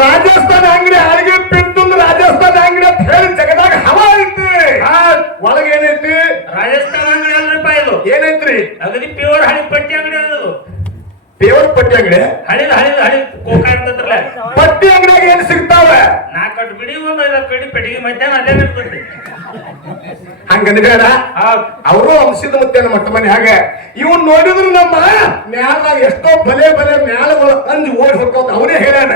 ರಾಜಸ್ಥಾನ ಅಂಗಡಿ ಅಡಿಗೆ ಪಿಟ್ಟು ರಾಜಸ್ಥಾನ ಅಂಗಡಿ ಅಂತ ಹೇಳಿ ಜಗದಾಗ ಹವಾ ಐತಿ. ಒಳಗೆ ಏನೈತಿ? ರಾಜಸ್ಥಾನ ಅಂಗಡಿ ಅಲ್ರಿಪ್ಪ ಇದು. ಏನೈತ್ರಿ? ಅಗದಿ ಪ್ಯೂರ್ ಹಳಿ ಪಟ್ಟಿ ಅಂಗಡಿ ಅದು. ಪ್ಯೂರ್ ಪಟ್ಟಿ ಅಂಗಡಿ? ಹಳಿ ಕೋಕ ಇರ್ತತ್ರಲ್ಲ. ಪಟ್ಟಿ ಅಂಗಡಿಯಾಗ ಏನ್ ಸಿಗ್ತಾವೆ? 4 ಬಿಡಿ 5 ಕಡಿ ಪೆಟ್ಟಿಗೆ ಮಧ್ಯಾಹ್ನ ಅಲ್ಲೇ ಬಿಡ್ತೈತಿ. ಹಂಗಂದ್ರ ಅವರು ಅಂಶದ ಮುತ್ತೇನ ಮಟ್ಟ ಮನೆ ಹಾಗೆ ಇವನ್ ನೋಡಿದ್ರು ನಮ್ಮ ಮ್ಯಾಲಾಗ ಎಷ್ಟೋ ಬಲೆ ಮ್ಯಾಲಗಳು ಅಂಜಿ ಓಡಿ ಹೋಗ್ತಾವ ಅವನೇ ಹೇಳ್ಯಾನ.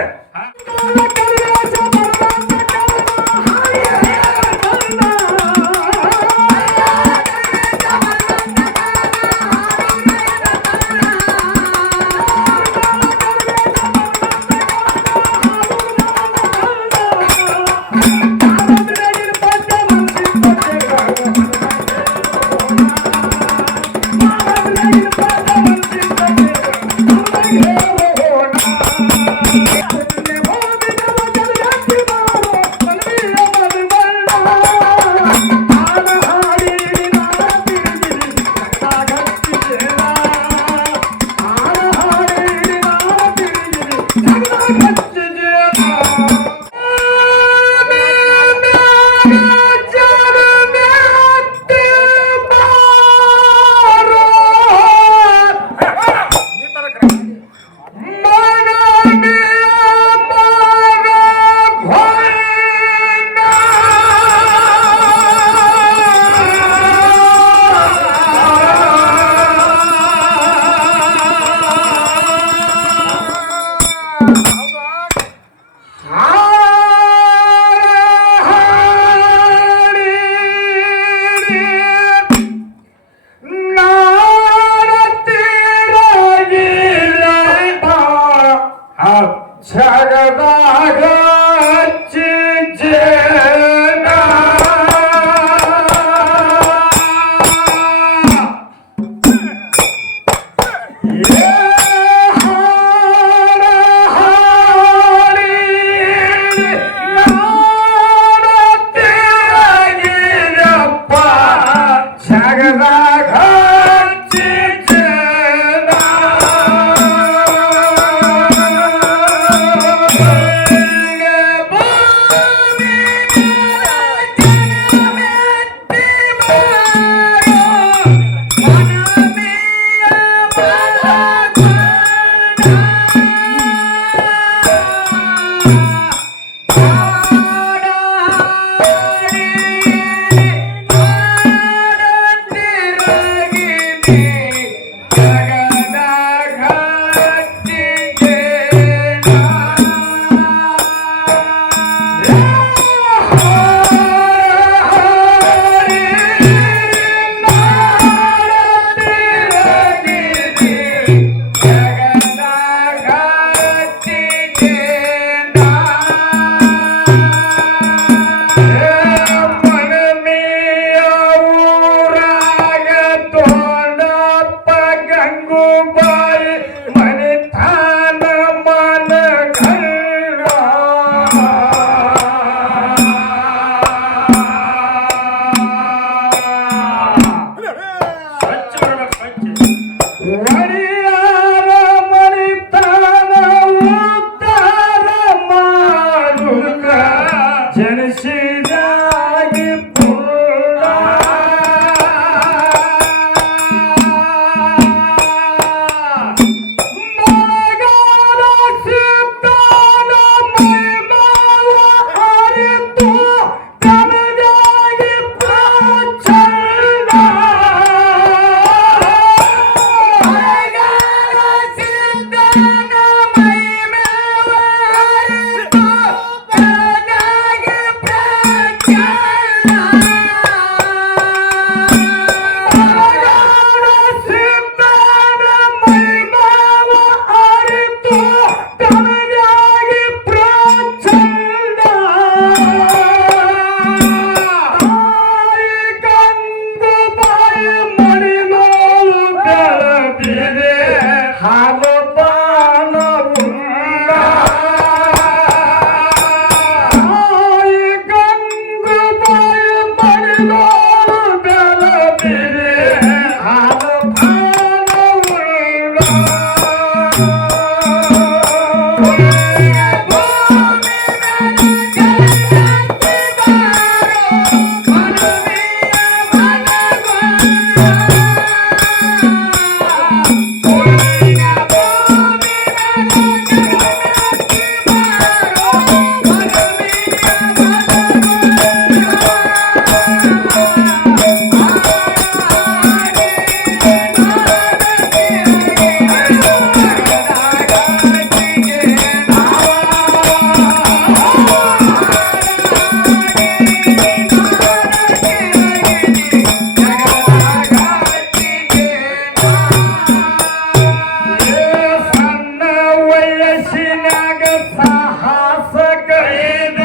ಸಾಹಸ ಕೈದ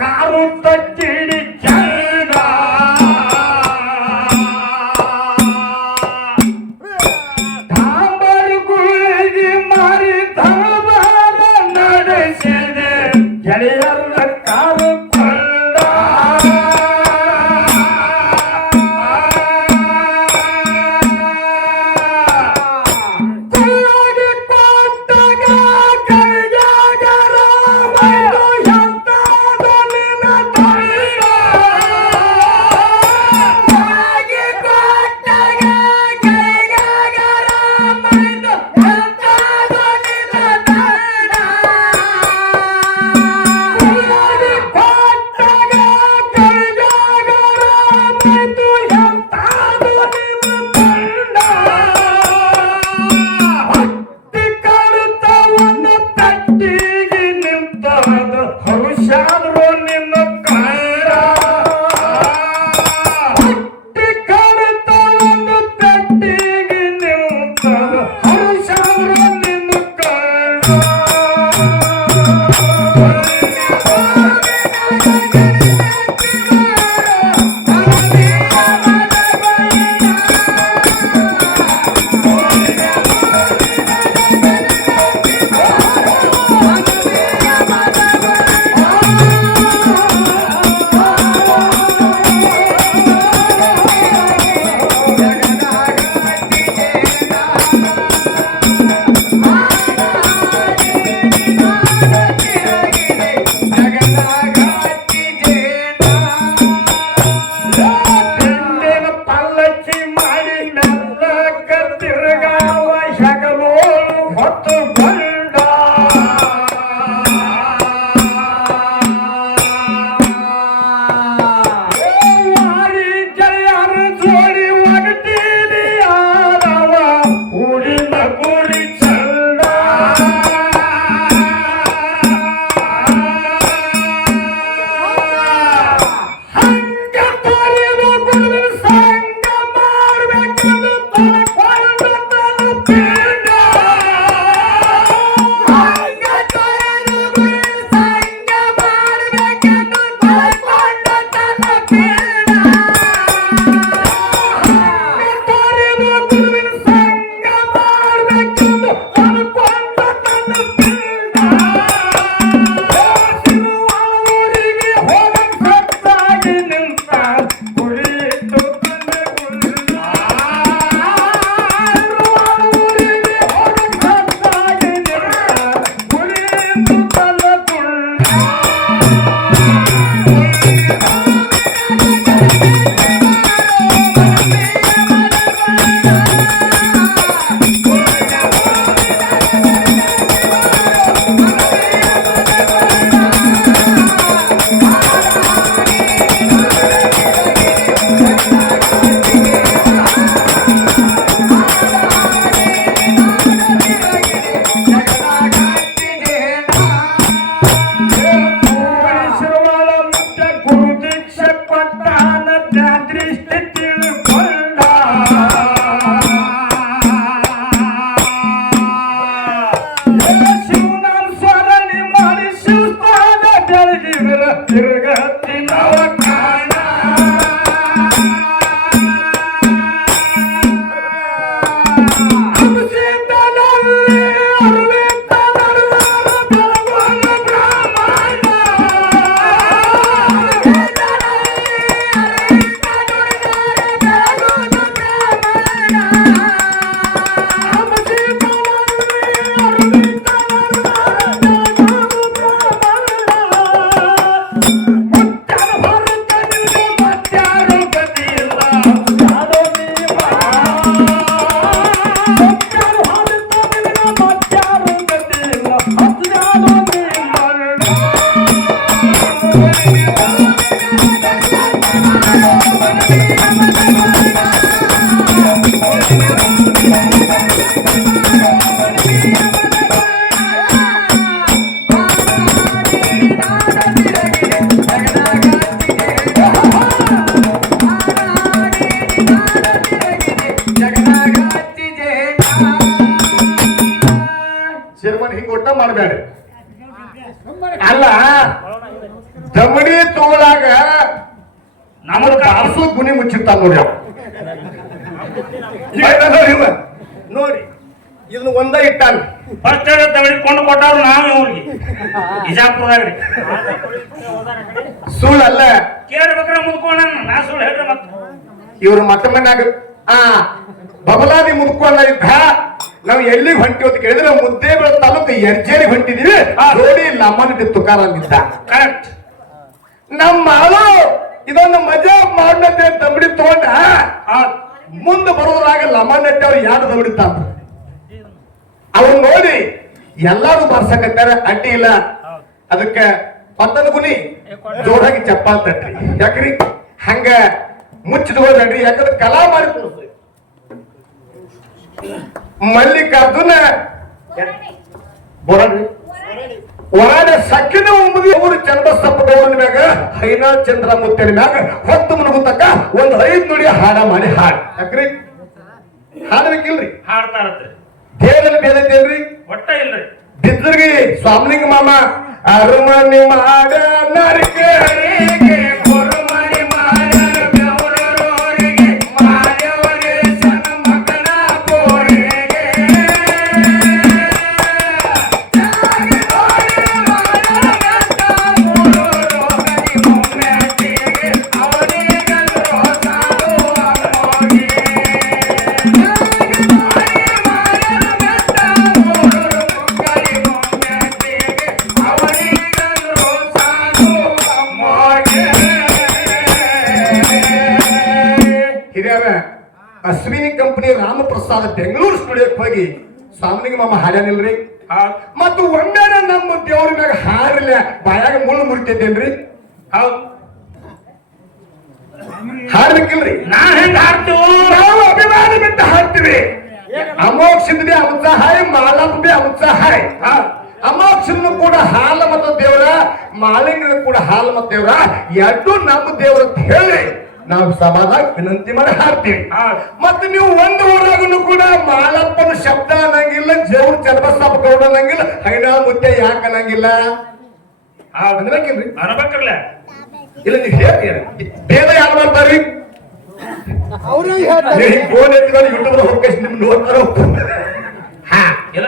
ಕಾರು ತಕ್ಕಿಡಿ ಚಂದ ಡಾಂಬರು ಗುಳಿಗೆ ಮಾರಿ ದರಬಾರ ನಡೆಸಿದೆ ಗೆಳೆಯರ ಕಾರು ಕೊಂಡ ಅಲ್ಲ ದಮಡಿ ತೋಳಾಗ ನಮ್ಮದು ಬಾಸು ಗುಣಿ ಮುಚ್ಚಿರ್ತಾನ ನೋಡಿ ಅವ ಇವ ನೋಡಿ ಇದನ್ನ ಒಂದ ಇಟ್ಟಾನ ಫಸ್ಟ್ ತಗಡಿಕೊಂಡು ಕೊಟ್ಟವ್ರು ನಾವು ಇವ್ರಿಗೆ ಬಿಜಾಪುರದಾಗ ಸುಳ್ಳಲ್ಲ ಕೇಳ್ಬೇಕ್ರ ಮುದ್ಕೋಣ ನಾ ಸುಳ್ಳು ಹೇಳ್ರಿ ಮತ್ತೆ ಇವ್ರ ಮತ್ತಮ್ಮನಾಗ ಬಬಲಾದಿ ಮುದ್ಕೊಂಡ ಇದ್ದ ನಾವು ಎಲ್ಲಿಗೆ ಹೊಂಟಿವಿ ಅಂತ ಕೇಳಿದ್ರೆ ಮುದ್ದೇಬೇಳ ತಾಲೂಕು ಎರ್ಜೇರಿಗೆ ಹೊಂಟಿದೀವಿ ನೋಡಿ ಲಮ್ಮನ ತುಕಾರಾಮ್ ಇದ್ದ ಕರೆಕ್ಟ್ ನಮ್ಮ ಮಾಳು ಇದೊಂದು ಮಜಾ ಮಾಡನತೆ ದಮಡಿ ತಗೊಂಡ ಮುಂದೆ ಬರೋದ್ರಾಗ ಲಮ್ಮನಟ್ಟೆ ಅವ್ರು ಯಾರು ದಮಡಿತಾರ ಅವ್ರು ನೋಡಿ ಎಲ್ಲಾರು ಬರ್ಸಕತ್ತಾರ ಅಡ್ಡಿ ಇಲ್ಲ ಅದಕ್ಕೆ ಪತ್ತನ ಗುನಿ ಜೋರಾಗಿ ಚಪ್ಪಾಲ್ ತಟ್ರಿ ಯಾಕ್ರಿ ಹಂಗ ಮುಚ್ಚಿದ್ರಿ ಯಾಕಂದ್ರೆ ಕಲಾ ಮಾಡಿ ತೋರಿಸ್ರಿ ಮಲ್ಲಿಕಾರ್ಜುನ ಬೋರಾಡ್ರಿ ಹೊರಾಡೆ ಸಕ್ಕಿನ ಉಮ್ಮದಿ ಊರು ಚನ್ನಬಸಪ್ಪಗೌಡನ ಮ್ಯಾಗ ಹೈನಾ ಚಂದ್ರ ಮುತ್ತೇನ ಮ್ಯಾಗ ಹೊತ್ತು ಮುನುಗುತ್ತಕ್ಕ ಒಂದ್ 5 ನುಡಿ ಹಾಡ ಮಾಡಿ ಹಾಡ್ ಯಾಕ್ರಿ ಹಾಡ್ಬೇಕಿಲ್ರಿ ಹಾಡ್ತಾರತ್ರಿ ದೇವರಲ್ಲಿ ಬೇದೈತೇನ್ರಿ ಒಟ್ಟ ಇಲ್ರಿ ಬಿದ್ರಿಗೆ ಸ್ವಾಮಿಲಿಂಗ ಮಾಮ ಅರುಮನಿ ಮಾಡ ನರಿಕೆರಿಗೆ ಕೊರುಮನಿ ಮಾಡ ಬೆವರರೋರಿಗೆ ಮಾಯವರೇ ಸನ ಮಕನ ಬೋರಿಗೆ ಅಶ್ವಿನಿ ಕಂಪನಿ ರಾಮಪ್ರಸಾದ್ ಬೆಂಗಳೂರು ಸ್ಟುಡಿಯೋಕ್ಕೆ ಹೋಗಿ ಸ್ವಾಮಿಲಿಂಗ ಮಾಮ ಹಾಡ್ಯಾನಿಲ್ರಿ ಮತ್ತು ಒಮ್ಮೆ ನಮ್ಮ ದೇವ್ರ ಮ್ಯಾಗ ಹಾರಿಲ್ಲ ಬಾಯಾಗ ಮುಳ್ಳು ಮುರಿತಿದ್ದೇನ್ರಿ ಹಾಡ್ಬೇಕಿಲ್ರಿ ನಾ ಹೆಂಗ್ ಹಾಡ್ತೀವಿ ನಾವು ಅಭಿಮಾನ ಬಿಟ್ಟು ಹಾಡ್ತೀವಿ ಅಮೋಕ್ಷದ ಬಿ ಅಮೃತ ಹಾಯ್ ಮಾಲಪ್ಪ ಬಿ ಅಮೃತ ಹಾಯ್ ಅಮೋಕ್ಷನು ಕೂಡ ಹಾಲ ಮತ್ತು ದೇವ್ರ ಮಾಲಿಂಗನ ಕೂಡ ಹಾಲ ಮತ್ತು ದೇವ್ರ ಎರಡು ನಮ್ಮ ದೇವ್ರ ಅಂತ ಹೇಳಿ ನಾವು ಸಭಾದಾಗ ವಿನಂತಿ ಮಾಡಿ ಹಾಡ್ತೀವಿ ಮತ್ತೆ ನೀವು ಒಂದು ಊರಾಗನು ಕೂಡ ಮಾಲಪ್ಪನ ಶಬ್ದ ಅನ್ನಂಗಿಲ್ಲ ಜೇವ್ರ ಚನ್ನಬಸಪ್ಪ ಗೌಡ ಅನ್ನಂಗಿಲ್ಲ ಹೈನಾ ಮುತ್ತೆ ಯಾಕೆ ಅನ್ನಂಗಿಲ್ಲ ಅನ್ಬೇಕಿಲ್ರಿ ಅನ್ಬೇಕಲ್ಲ ಇಲ್ಲ ನೀವು ಹೇಳ್ತೀರಿ ಬೇರೆ ಯಾರು ಮಾಡ್ತಾರ್ರಿ ಫೋನ್ ಎತ್ಕೊಂಡು ಯೂಟ್ಯೂಬ್ ಹೋಗಿ ನಿಮ್ ನೋಡ್ತಾರ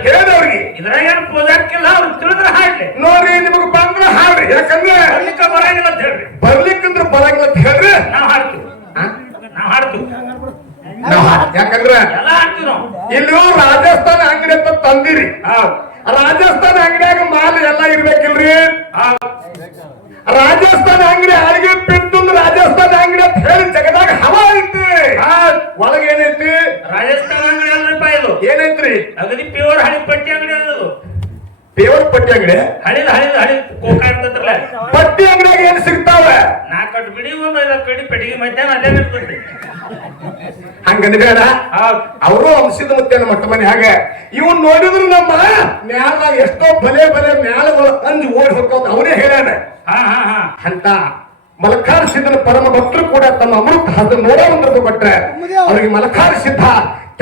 ಹೇಳಿದವ್ರಿಗೆ ಇದ್ರಾಗ ಏನು ಪೂಜಾಕ್ಕಿಲ್ಲ ಅವ್ರು ತಿಳಿದ್ರೆ ಹಾಡ್ಲಿ ನೋಡ್ರಿ ನಿಮಗ್ ಬಂದ್ರ ಹಾಡ್ರಿ ಯಾಕಂದ್ರೆ ಬರ್ಲಿಕ್ಕ ಬರಂಗಿಲ್ಲ ಅಂತ ಹೇಳ್ರಿ ಬರ್ಲಿಕ್ಕಂದ್ರ ಬರಂಗಿಲ್ಲ ಅಂತ ಹೇಳ್ರಿ ನಾವ್ ಹಾಡ್ತೀವಿ ನಾವ್ ಹಾಡ್ತೀವಿ ಯಾಕಂದ್ರ ಎಲ್ಲ ಹಾಡ್ತೀವಿ ನಾವು ಇಲ್ಲಿ ರಾಜಸ್ಥಾನ ಅಂಗಡಿ ಅಂತ ತಂದಿರಿ ರಾಜಸ್ಥಾನ ಅಂಗಡಿಯಾಗ ಮಾಲ್ ಎಲ್ಲ ಇರ್ಬೇಕಿಲ್ರಿ ರಾಜಸ್ಥಾನ ಅಂಗಡಿ ಅಡಿಗೆ ಪಿಂತಂದು ರಾಜಸ್ಥಾನ ಅಂಗಡಿ ಅಂತ ಹೇಳಿ ಜಗದಾಗ ಹವಾ ಐತಿ ಒಳಗೆ ಏನೈತಿ ರಾಜಸ್ಥಾನ ಅಂಗಡಿ ಅಲ್ರಿಪ್ಪ ಇದು ಏನೈತ್ರಿ ಅಗದಿ ಪ್ಯೂರ್ ಹಳಿ ಪಟ್ಟಿ ಅಂಗಡಿ ಅದು ಪೇವರ್ ಪಟ್ಟಿ ಅಂಗಡಿ ಹಳಿ ಕೋಕ ಇರ್ತದ್ರಲ್ಲ ಪಟ್ಟಿ ಅಂಗಡಿಯಾಗ ಏನ್ ಸಿಗ್ತಾವ 4 ಬಿಡಿ ಒಂದು 5 ಕಡಿ ಪೆಟ್ಟಿಗೆ ಮಧ್ಯಾಹ್ನ ಅಲ್ಲೇ ಇರ್ತೈತಿ ಹಂಗಂದ್ರ ಅವರು ಅಂಶದ ಮುತ್ತೇನ ಮಟ್ಟ ಮನೆ ಹಾಗ ಇವನ್ ನೋಡಿದ್ರು ನಮ್ಮ ಮ್ಯಾಲ ಎಷ್ಟೋ ಬಲೆ ಮ್ಯಾಲಗಳು ಅಂಜು ಓಡಿ ಹೋಗ್ತಾವ ಅವರೇ ಹೇಳ್ಯಾನ ಅಂತ ಮಲಖಾರ ಸಿದ್ಧನ ಪರಮ ಭಕ್ತರು ಕೂಡ ತಮ್ಮ ಅಮೃತ ಹದ ನೋಡ ಒಂದು ಕೊಟ್ರೆ ಅವರಿಗೆ ಮಲಖಾರ ಸಿದ್ಧ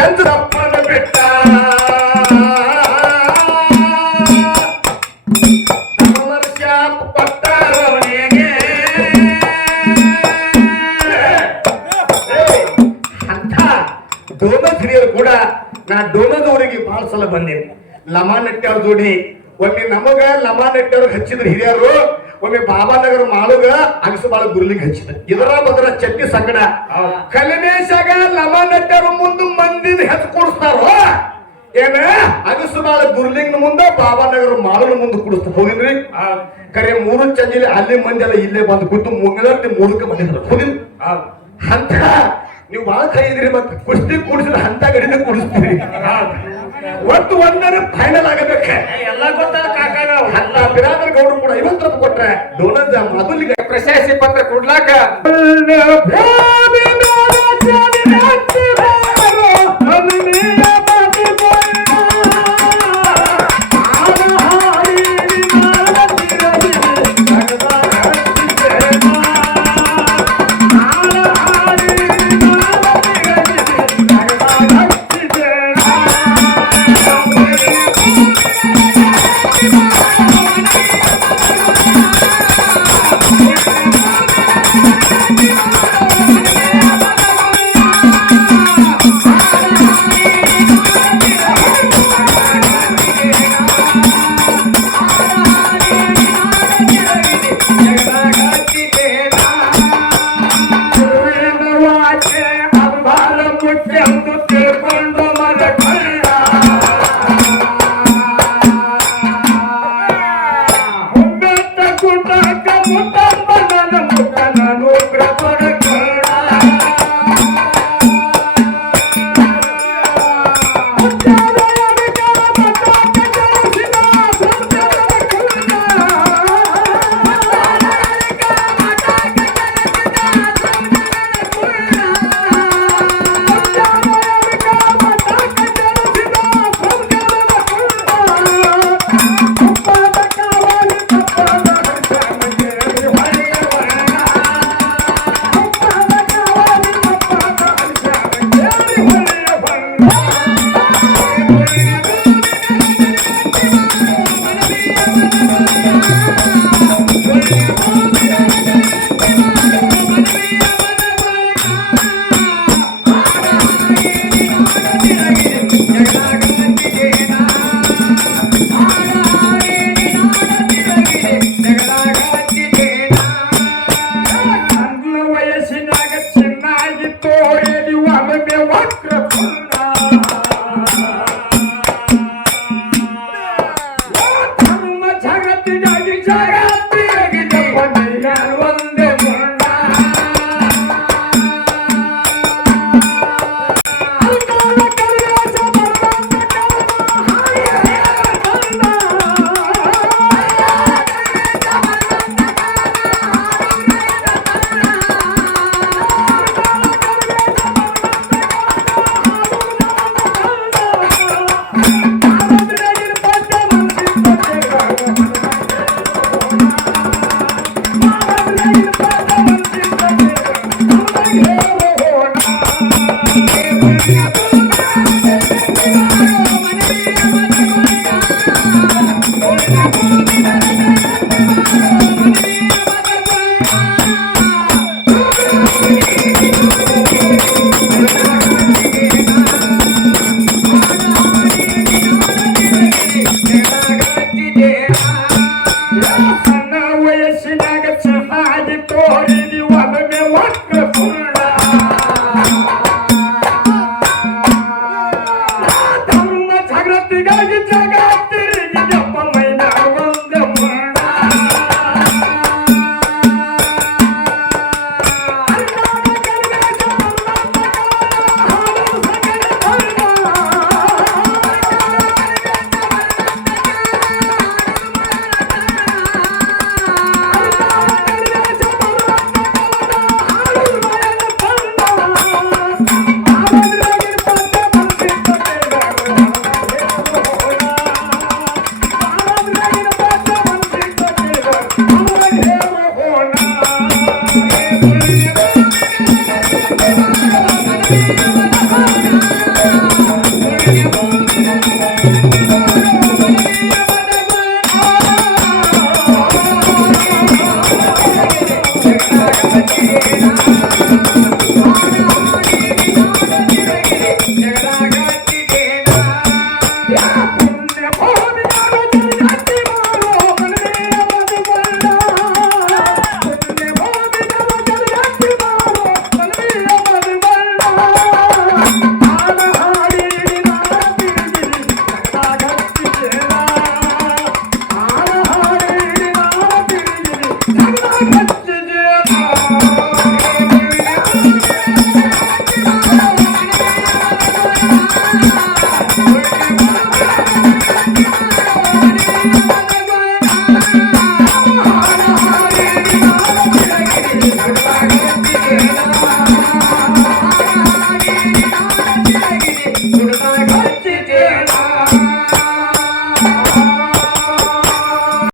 ಚಂದ್ರಪ್ಪನ ಬೆಟ್ಟ ಡೋನದ್ ಹಿರಿಯರು ಕೂಡ ನಾ ಡೋನದ್ ಊರಿಗೆ ಬಹಳ ಸಲ ಬಂದೇನೆ ಲಮಾನಟ್ಟಿ ಅವ್ರ ಜೋಡಿ ಒಮ್ಮೆ ನಮಗ ಲಮಾನಟ್ಟಿ ಅವ್ರಿಗೆ ಹಚ್ಚಿದ್ರು ಹಿರಿಯರು ಒಮ್ಮೆ ಬಾಬಾನಗರ ಮಾಳುಗ ಅಗಸಬಾಳ ಗುರ್ಲಿಗೆ ಹಚ್ಚಿದ್ರು ಇದರ ಮೊದಲ ಚಟ್ನಿ ಸಂಗಡ ಕಲಿಮೇಶಾಗ ಲಮಾನಟ್ಟಿ ಅವ್ರ ಮುಂದೆ ಮಂದಿನ ಹೆಚ್ಚು ಕೂಡಿಸ್ತಾರೋ ಏನ ಅಗಸಬಾಳ ಗುರ್ಲಿಂಗ್ ಮುಂದೆ ಬಾಬಾನಗರ ಮಾಳುನ ಮುಂದೆ ಕೂಡಿಸ್ತಾ ಹೋಗಿದ್ರಿ ಕರೆ 3 ಚಂಜಿಲಿ ಅಲ್ಲಿ ಮಂದಿ ಎಲ್ಲ ಇಲ್ಲೇ ಬಂದು ಕೂತು ಮುಂಗಲರ್ತಿ 3ಕ್ಕೆ ಬಂದಿದ್ರು ಹೋಗಿದ್ರು ಅಂತ ನೀವು ಬಾಳ ಕೈ ಇದ್ರಿ ಮತ್ತೆ ಕುಸ್ತಿ ಕೂಡಿಸಿದ್ರೆ ಅಂತ ಗಡಿನ ಕೂಡಿಸ್ತೀರಿ ಒಟ್ಟು ಒಂದರ ಫೈನಲ್ ಆಗಬೇಕ ಎಲ್ಲ ಗೊತ್ತದ ಕಾಕಾಗ ಅಂತ ಬಿರಾದರ್ ಗೌಡರು ಕೂಡ 50 ರೂಪಾಯಿ ಕೊಟ್ರೆ ಡೋನಜ್ ಮೊದಲಿಗೆ ಪ್ರಶಸ್ತಿ ಪತ್ರ ಕೊಡ್ಲಾಕ